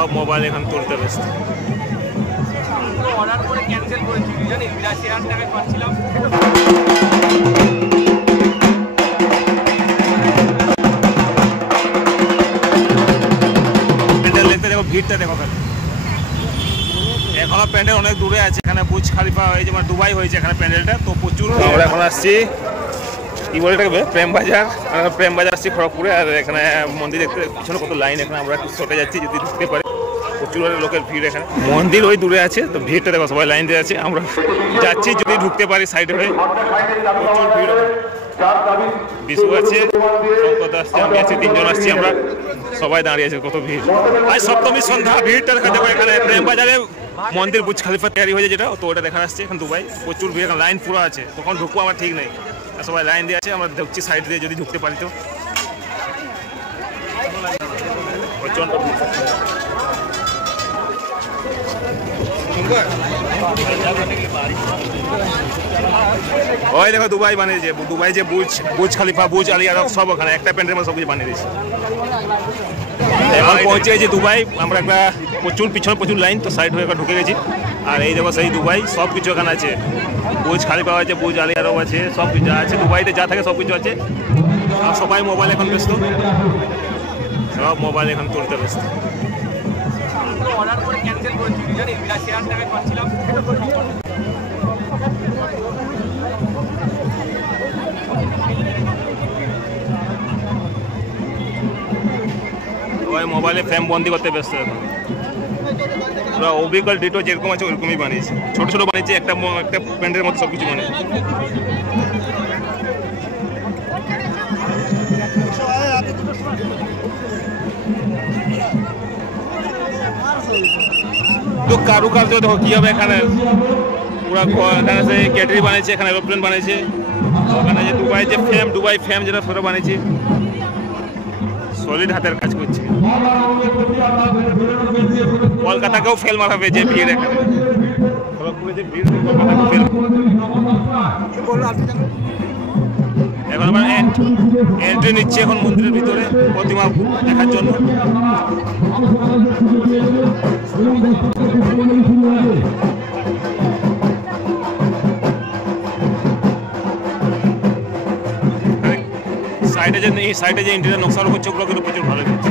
সব মোবাইল এখন তুলতে ব্যস্ত। অর্ডার করে ক্যান্সেল করেছি জানি ৮২,০০০ টাকায় পাচ্ছিলাম। প্যান্ডেল দেখতে দেখো, ভিড়টা দেখো। এখনো প্যান্ডেল অনেক দূরে আছে, এখানে বুর্জ খলিফা হয়েছে, মানে দুবাই হয়েছে এখানে প্যান্ডেলটা, তো প্রচুর। আমরা এখন আসছি কি বলে থাকবে প্রেম বাজার আসছি খড়গপুরে। আর এখানে মন্দির দেখতে পিছনে কত লাইন, এখানে আমরা একটু ছুটে যাচ্ছি যদি ঢুকতে পারি। প্রচুর লোকের ভিড়, এখানে মন্দির ওই দূরে আছে, তো ভিড়টা দেখো, সবাই লাইন দিয়ে আছে। আমরা যাচ্ছি যদি ঢুকতে পারি সাইডে হয়ে। প্রচুর ভিড়, বিশু আছে, শঙ্কর আসছে, আমি আছি, 3 জন আসছি আমরা, সবাই দাঁড়িয়ে আছে, কত ভিড়। আজ সপ্তমী সন্ধ্যা, ভিড়টা দেখা যাবে এখানে প্রেম বাজারে। মন্দির বুর্জ খলিফা তৈরি হয়েছে যেটা, তো ওটা দেখা আসছে এখন দুবাই। প্রচুর ভিড়, এখন লাইন পুরো আছে, তখন ঢুকবো আমার ঠিক নেই, সবাই লাইন দিয়ে আছে। আমরা দেখছি সাইড দিয়ে যদি ঢুকতে পারি তো। প্রচন্ড ওই দেখো দুবাই বানিয়েছে, দুবাই যে বুর্জ খলিফা, বুর্জ আলিয়া সব ওখানে একটা প্যান্ডেলের মধ্যে সব কিছু বানিয়ে দিয়েছে। এখন পৌঁছে গেছি দুবাই আমরা। একটা পিছনে প্রচুর লাইন, তো সাইড হয়ে ঢুকে গেছি। আর এই দেখো সেই দুবাই, সব কিছু এখানে আছে, বুর্জ খলিফা আছে, বুর্জ আলিয়ারও আছে, সব কিছু আছে দুবাইতে যা থাকে সব কিছু আছে। আর সবাই মোবাইল এখন ব্যস্ত, সব মোবাইল এখন তুলতে ব্যস্ত। অর্ডার করে ক্যান্সেল করেছি জানি ৮২,০০০ টাকায় পাচ্ছিলাম। সবাই মোবাইলে ফ্রেম বন্দি করতে ব্যস্ত এখন। ওরা অবিকল ডিটো যেরকম আছে ওরকমই বানিয়েছে, ছোট ছোট বানিয়েছে, একটা প্যান্ডেলের মধ্যে সব কিছু বানিয়েছে। তো কারুকার্য দেখো কি হবে এখানে, পুরা এখানে সেই ক্যাটারি বানিয়েছে, এখানে এরোপ্লেন বানিয়েছে, ওখানে যে দুবাই ফ্যাম যেটা সেটা বানিয়েছে, সলিড হাতের কাজ করছে। কলকাতাকেও ফেল মারাবে যে ভিড় এখানে, খড়গপুরে যে ভিড়, কলকাতাকেও ফেল। এখন আবার এন্ট্রি নিচ্ছে এখন মন্দিরের ভিতরে প্রতিমা দেখার জন্য। সাইডে যে ইন্টেরিয়র নকশা করছে ওগুলো কিন্তু প্রচুর ভালো লাগছে।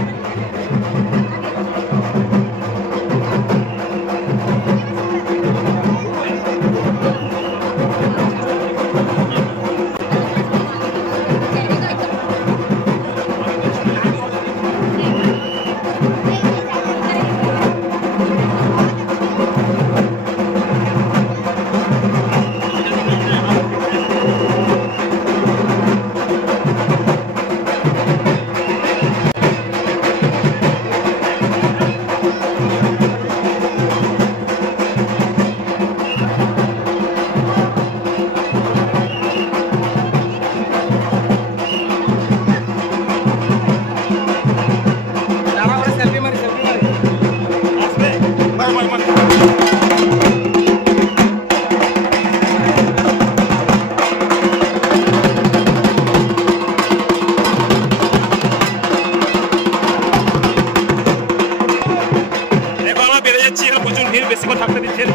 বেশিক্ষণ থাকতে দিচ্ছেন,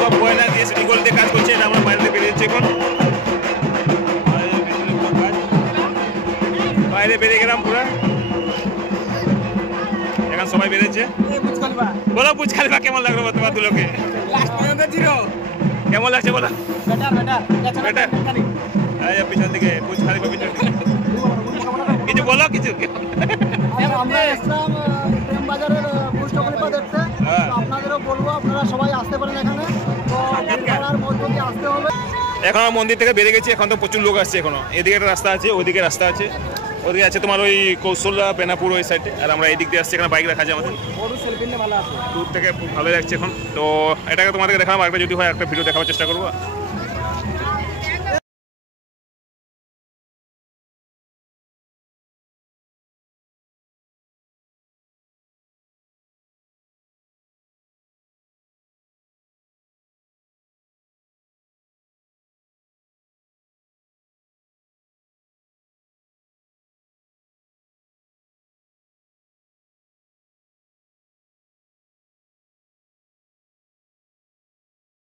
সব গয়না দিয়ে সিটি গোল্ড দিয়ে কাজ করছে। আমরা বাইরে বেরিয়ে যাচ্ছি এখন, বাইরে বেরিয়ে গেলাম পুরো। এখন সবাই বেরিয়েছে। বলো বুর্জ খলিফা কেমন লাগলো তোমার দুলোকে? কেমন লাগছে বলো? বেটার। পিছন দিকে বুর্জ খলিফা, পিছন দিকে কিছু বলো, কিছু। আমরা এসলাম প্রেম বাজারের বুর্জ খলিফা দেখতে, আপনাদেরও বলবো আপনারা সবাই আসতে পারেন এখানে, তো পাড়ার মধ্য দিয়ে আসতে হবে। এখন মন্দির থেকে বেরিয়ে গেছি, এখন তো প্রচুর লোক আসছে। এখনো এদিকে একটা রাস্তা আছে, ওইদিকে রাস্তা আছে, ওদিকে আছে তোমার ওই কৌশল্যা বেনাপুর ওই সাইডে। আর আমরা এই দিক দিয়ে আসছি, এখানে বাইক রাখা যায় আমাদের, দূর থেকে ভালো লাগছে এখন। তো এটাকে তোমাদেরকে দেখালাম, আরেকটা যদি হয় একটা ভিডিও দেখাবার চেষ্টা করবো।